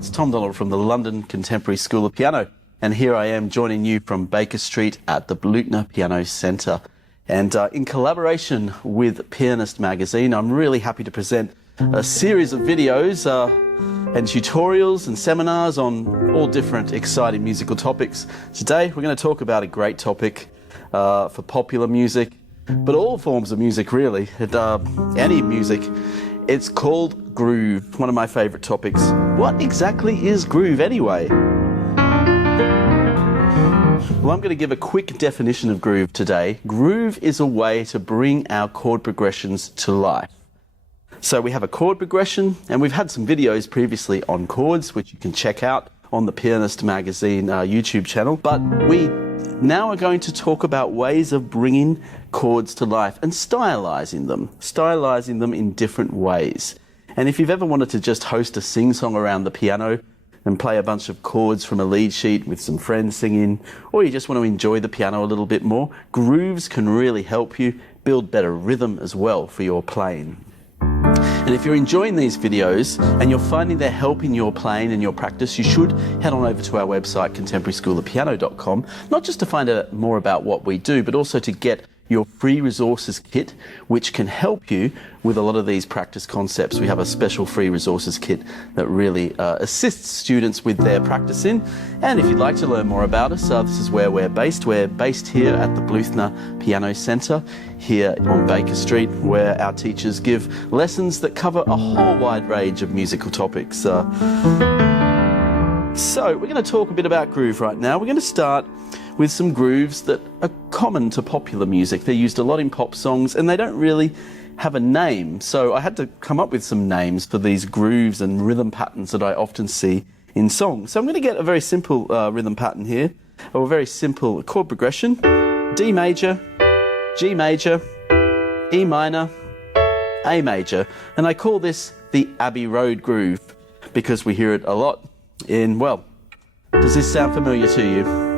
it's Tom Donald from the London Contemporary School of Piano, and here I am joining you from Baker Street at the Blutner Piano Centre. And in collaboration with Pianist Magazine, I'm really happy to present a series of videos and tutorials and seminars on all different exciting musical topics. Today we're going to talk about a great topic for popular music, but all forms of music really, any music. It's called groove, one of my favourite topics. What exactly is groove anyway? Well, I'm going to give a quick definition of groove today. Groove is a way to bring our chord progressions to life. So we have a chord progression, and we've had some videos previously on chords, which you can check out on the Pianist Magazine YouTube channel. But we now are going to talk about ways of bringing chords to life and stylizing them in different ways. And if you've ever wanted to just host a sing-song around the piano and play a bunch of chords from a lead sheet with some friends singing, or you just want to enjoy the piano a little bit more, grooves can really help you build better rhythm as well for your playing. And if you're enjoying these videos and you're finding they're helping your playing and your practice, you should head on over to our website, contemporaryschoolofpiano.com, not just to find out more about what we do, but also to get your free resources kit, which can help you with a lot of these practice concepts. We have a special free resources kit that really assists students with their practicing. And if you'd like to learn more about us, this is where we're based. We're based here at the Blutner Piano Centre, here on Baker Street, where our teachers give lessons that cover a whole wide range of musical topics. So we're going to talk a bit about groove right now. We're going to start with some grooves that are common to popular music. They're used a lot in pop songs and they don't really have a name. So I had to come up with some names for these grooves and rhythm patterns that I often see in songs. So I'm going to get a very simple rhythm pattern here, or a very simple chord progression. D major, G major, E minor, A major. And I call this the Abbey Road groove because we hear it a lot in, well, does this sound familiar to you?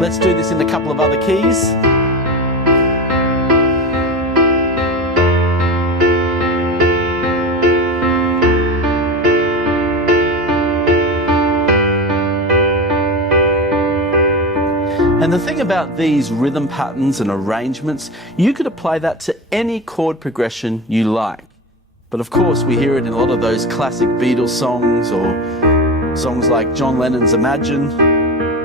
Let's do this in a couple of other keys. And the thing about these rhythm patterns and arrangements, you could apply that to any chord progression you like. But of course, we hear it in a lot of those classic Beatles songs or songs like John Lennon's Imagine.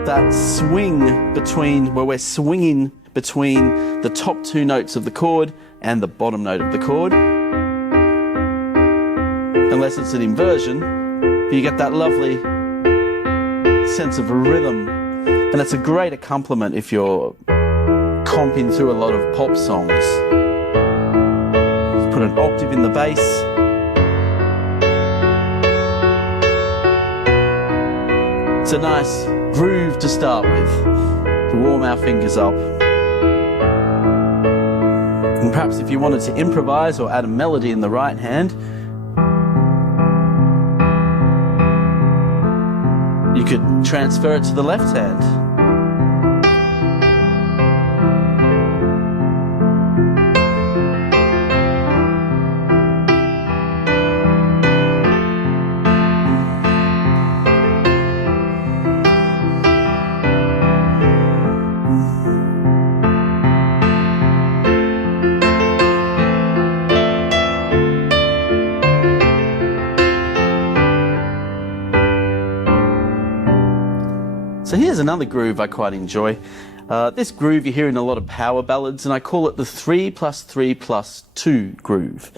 That swing between, where we're swinging between the top two notes of the chord and the bottom note of the chord. Unless it's an inversion, you get that lovely sense of rhythm. And it's a great accompaniment if you're comping through a lot of pop songs. Put an octave in the bass. It's a nice groove to start with, to warm our fingers up. And perhaps if you wanted to improvise or add a melody in the right hand, you could transfer it to the left hand. So here's another groove I quite enjoy. This groove you hear in a lot of power ballads, and I call it the 3+3+2 groove.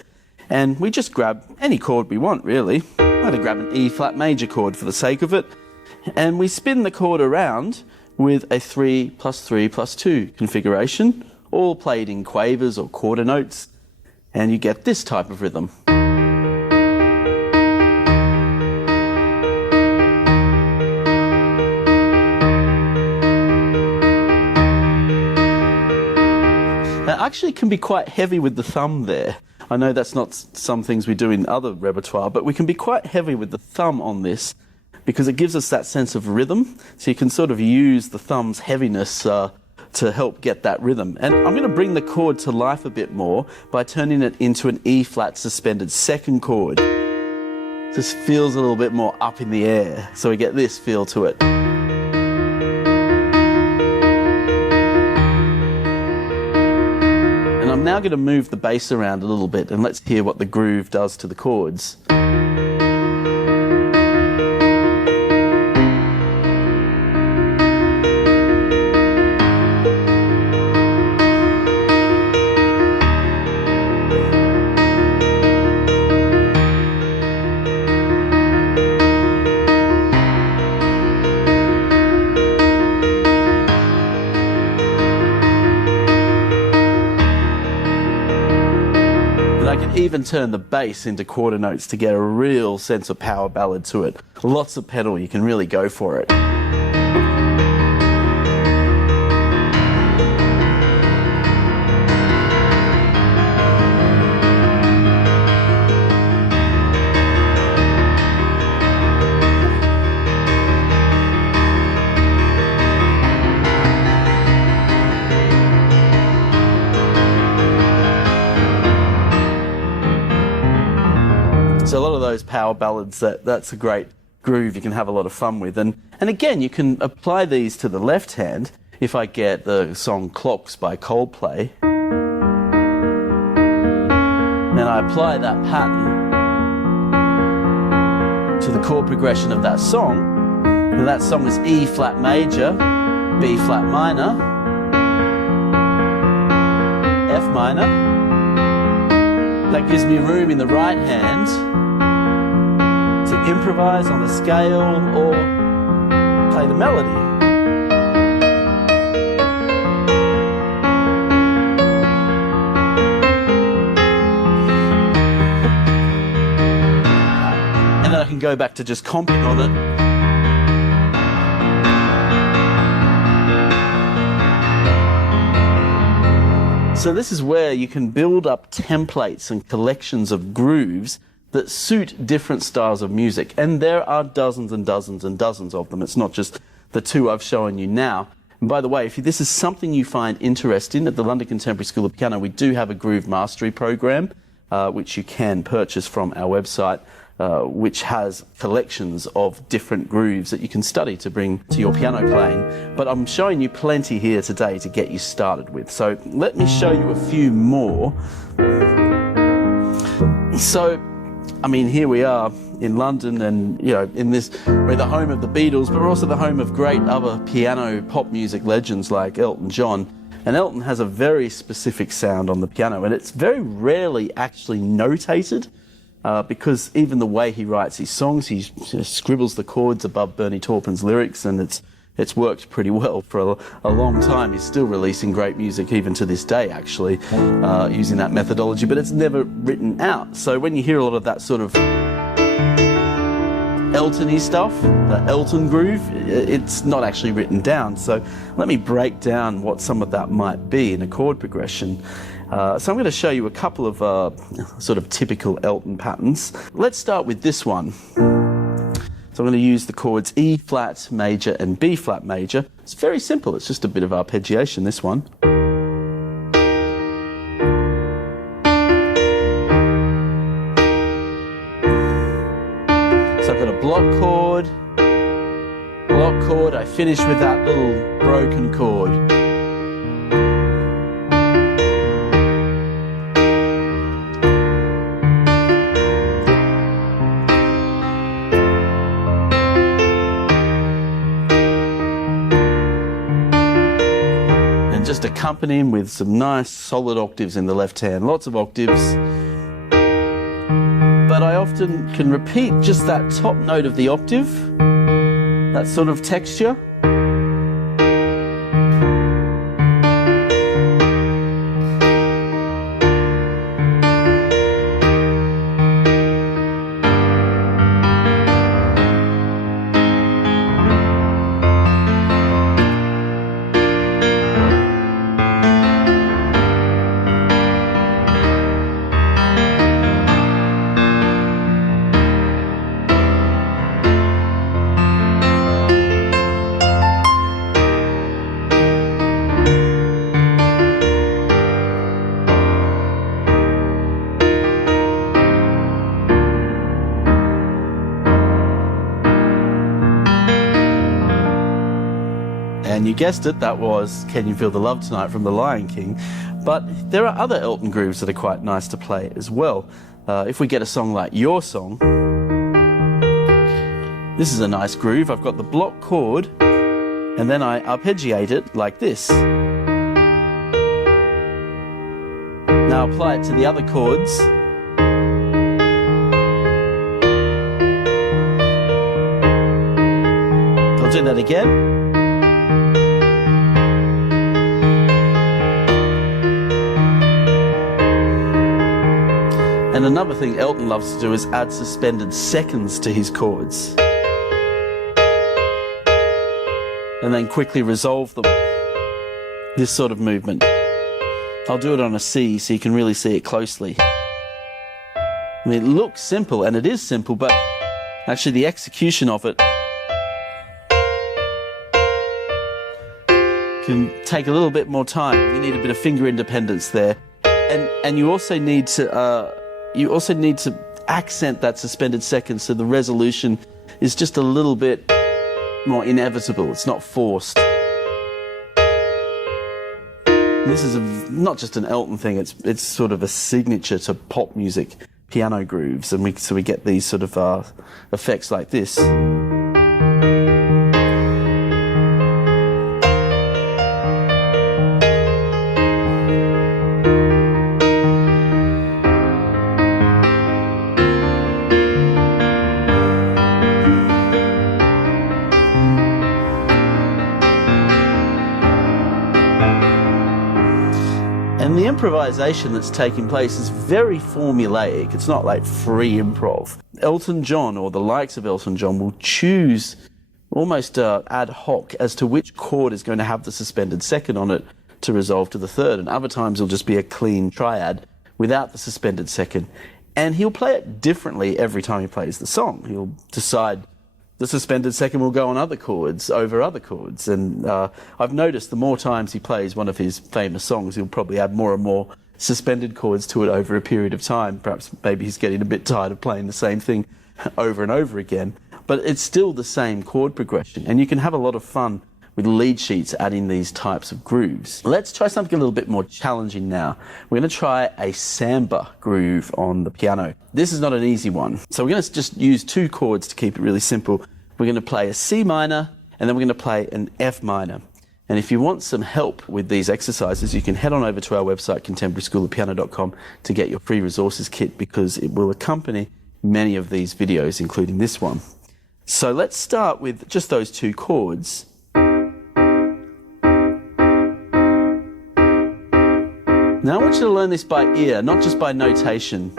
And we just grab any chord we want, really. I'm going to grab an E flat major chord for the sake of it, and we spin the chord around with a 3+3+2 configuration, all played in quavers or quarter notes, and you get this type of rhythm. Actually can be quite heavy with the thumb there. I know that's not some things we do in other repertoire, but we can be quite heavy with the thumb on this because it gives us that sense of rhythm. So you can sort of use the thumb's heaviness to to help get that rhythm. And I'm going to bring the chord to life a bit more by turning it into an E flat suspended second chord. Just feels a little bit more up in the air, so we get this feel to it. And I'm now going to move the bass around a little bit, and let's hear what the groove does to the chords. I can even turn the bass into quarter notes to get a real sense of power ballad to it. Lots of pedal, you can really go for it. So a lot of those power ballads, that's a great groove you can have a lot of fun with. And again, you can apply these to the left hand. If I get the song Clocks by Coldplay, and I apply that pattern to the chord progression of that song, and that song is E flat major, B flat minor, F minor. That gives me room in the right hand to improvise on the scale or play the melody. And then I can go back to just comping on it. So this is where you can build up templates and collections of grooves that suit different styles of music. And there are dozens and dozens and dozens of them. It's not just the two I've shown you now. And by the way, if this is something you find interesting, at the London Contemporary School of Piano, we do have a groove mastery program, which you can purchase from our website, which has collections of different grooves that you can study to bring to your piano playing. But I'm showing you plenty here today to get you started with. So let me show you a few more. So, I mean, here we are in London, and we're the home of the Beatles, but we're also the home of great other piano pop music legends like Elton John. And Elton has a very specific sound on the piano, and it's very rarely actually notated. Because even the way he writes his songs, he scribbles the chords above Bernie Taupin's lyrics, and it's worked pretty well for a long time. He's still releasing great music even to this day, actually, using that methodology, but it's never written out. So when you hear a lot of that sort of Elton-y stuff, the Elton groove, it's not actually written down. So let me break down what some of that might be in a chord progression. So I'm going to show you a couple of sort of typical Elton patterns. Let's start with this one. So I'm going to use the chords E flat major and B flat major. It's very simple. It's just a bit of arpeggiation, this one. So I've got a block chord, I finish with that little broken chord. Just accompanying with some nice solid octaves in the left hand, lots of octaves. But I often can repeat just that top note of the octave, that sort of texture. guessed it, that was Can You Feel the Love Tonight from The Lion King. But there are other Elton grooves that are quite nice to play as well. If we get a song like Your Song, this is a nice groove. I've got the block chord, and then I arpeggiate it like this. Now apply it to the other chords. I'll do that again. And another thing Elton loves to do is add suspended seconds to his chords. And then quickly resolve them. This sort of movement. I'll do it on a C so you can really see it closely. I mean, it looks simple, and it is simple, but actually the execution of it can take a little bit more time. You need a bit of finger independence there. And you also need to accent that suspended second so the resolution is just a little bit more inevitable. It's not forced. This is not just an Elton thing, it's sort of a signature to pop music, piano grooves, and so we get these sort of effects like this. And the improvisation that's taking place is very formulaic. It's not like free improv. Elton John, or the likes of Elton John, will choose almost ad hoc as to which chord is going to have the suspended second on it to resolve to the third. And other times it'll just be a clean triad without the suspended second. And he'll play it differently every time he plays the song. He'll decide the suspended second will go on other chords over other chords. And I've noticed the more times he plays one of his famous songs, he'll probably add more and more suspended chords to it over a period of time. Perhaps maybe he's getting a bit tired of playing the same thing over and over again. But it's still the same chord progression. And you can have a lot of fun with lead sheets adding these types of grooves. Let's try something a little bit more challenging now. We're going to try a Samba groove on the piano. This is not an easy one. So we're going to just use two chords to keep it really simple. We're going to play a C minor, and then we're going to play an F minor. And if you want some help with these exercises, you can head on over to our website, contemporaryschoolofpiano.com, to get your free resources kit, because it will accompany many of these videos, including this one. So let's start with just those two chords. Now I want you to learn this by ear, not just by notation.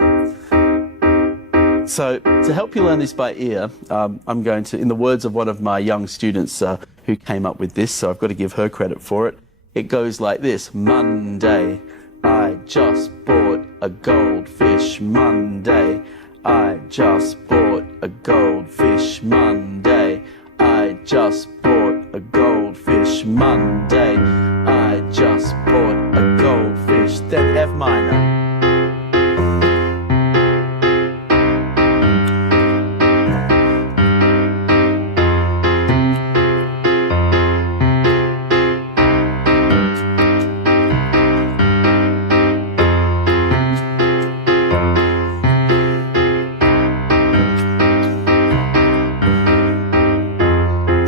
So to help you learn this by ear, I'm going to, in the words of one of my young students who came up with this, so I've got to give her credit for it. It goes like this. Monday, I just bought a goldfish. Monday, I just bought a goldfish. Monday, I just bought a goldfish. Monday, I just bought a goldfish. Then F minor.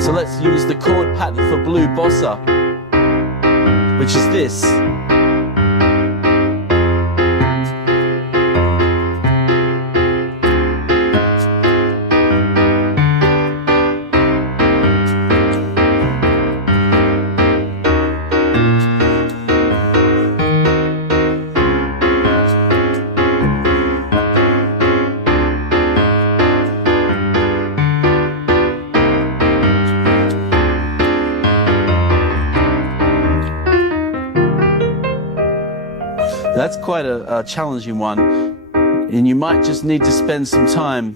So let's use the chord pattern for blue bossa, which is this. That's quite a challenging one, and you might just need to spend some time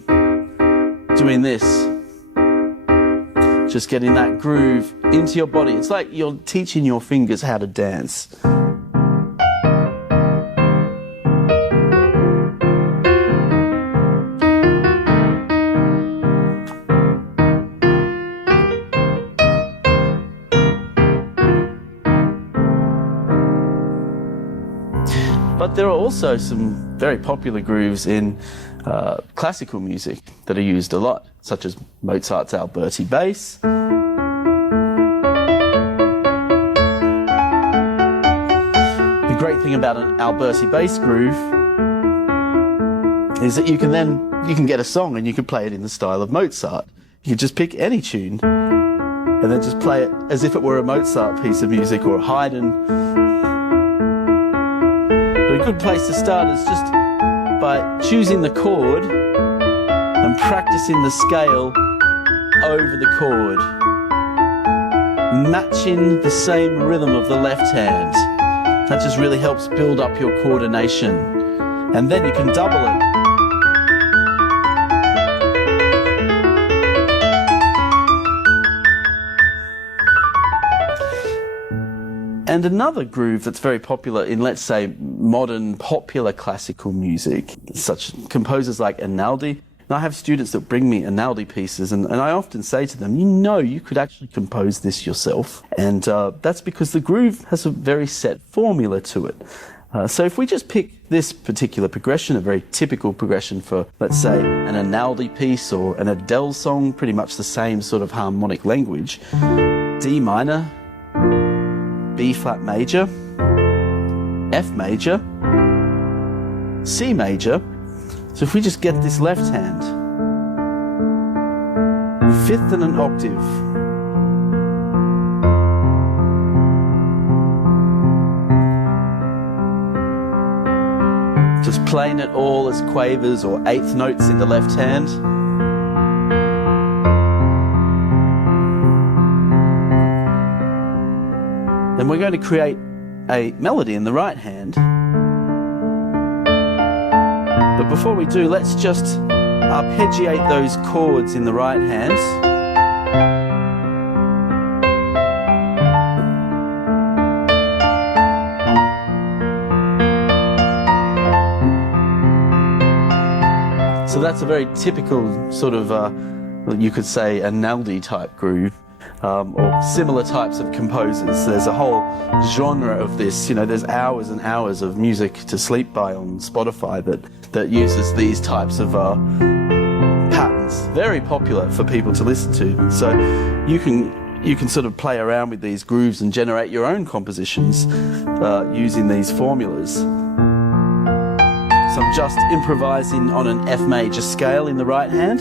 doing this. Just getting that groove into your body. It's like you're teaching your fingers how to dance. But there are also some very popular grooves in classical music that are used a lot, such as Mozart's Alberti bass. The great thing about an Alberti bass groove is that you can get a song and you can play it in the style of Mozart. You can just pick any tune and then just play it as if it were a Mozart piece of music or Haydn. But a good place to start is just by choosing the chord and practicing the scale over the chord, matching the same rhythm of the left hand. That just really helps build up your coordination. And then you can double it. And another groove that's very popular in, let's say, modern popular classical music, such composers like Einaudi. And I have students that bring me Einaudi pieces, and I often say to them, you could actually compose this yourself. And that's because the groove has a very set formula to it. So if we just pick this particular progression, a very typical progression for, let's say, an Einaudi piece or an Adele song, pretty much the same sort of harmonic language. D minor, B flat major, F major, C major. So if we just get this left hand, fifth and an octave, just playing it all as quavers or eighth notes in the left hand. Then we're going to create a melody in the right hand. But before we do, let's just arpeggiate those chords in the right hand. So that's a very typical sort of, you could say, Einaudi type groove. Or similar types of composers. There's a whole genre of this. There's hours and hours of music to sleep by on Spotify that uses these types of patterns. Very popular for people to listen to. So you can sort of play around with these grooves and generate your own compositions using these formulas. So I'm just improvising on an F major scale in the right hand.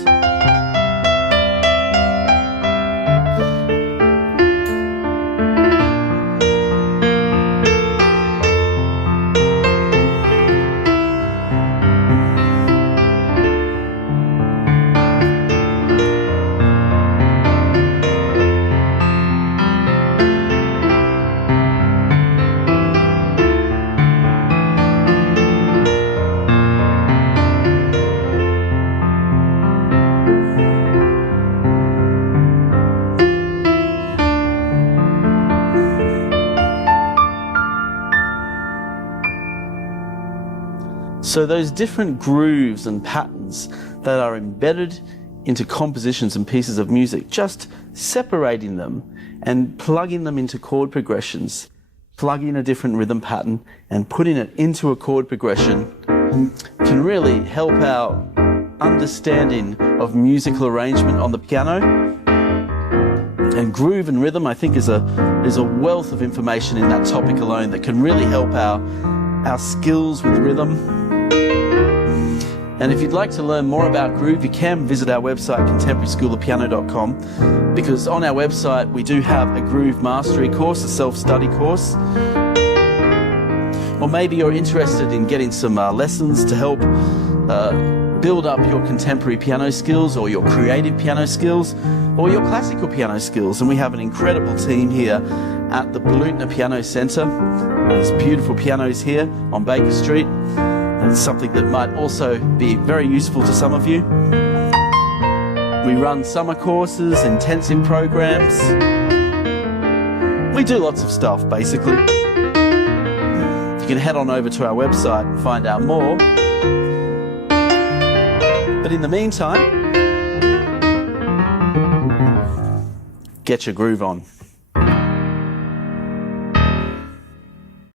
So those different grooves and patterns that are embedded into compositions and pieces of music, just separating them and plugging them into chord progressions, plugging a different rhythm pattern and putting it into a chord progression can really help our understanding of musical arrangement on the piano. And groove and rhythm, I think, is a wealth of information in that topic alone that can really help our skills with rhythm. And if you'd like to learn more about groove, you can visit our website, contemporaryschoolofpiano.com, because on our website we do have a groove mastery course, a self-study course. Or maybe you're interested in getting some lessons to help build up your contemporary piano skills, or your creative piano skills, or your classical piano skills. And we have an incredible team here at the Blutner Piano Centre. There's beautiful pianos here on Baker Street. It's something that might also be very useful to some of you. We run summer courses, intensive programs. We do lots of stuff, basically. You can head on over to our website and find out more. But in the meantime, get your groove on.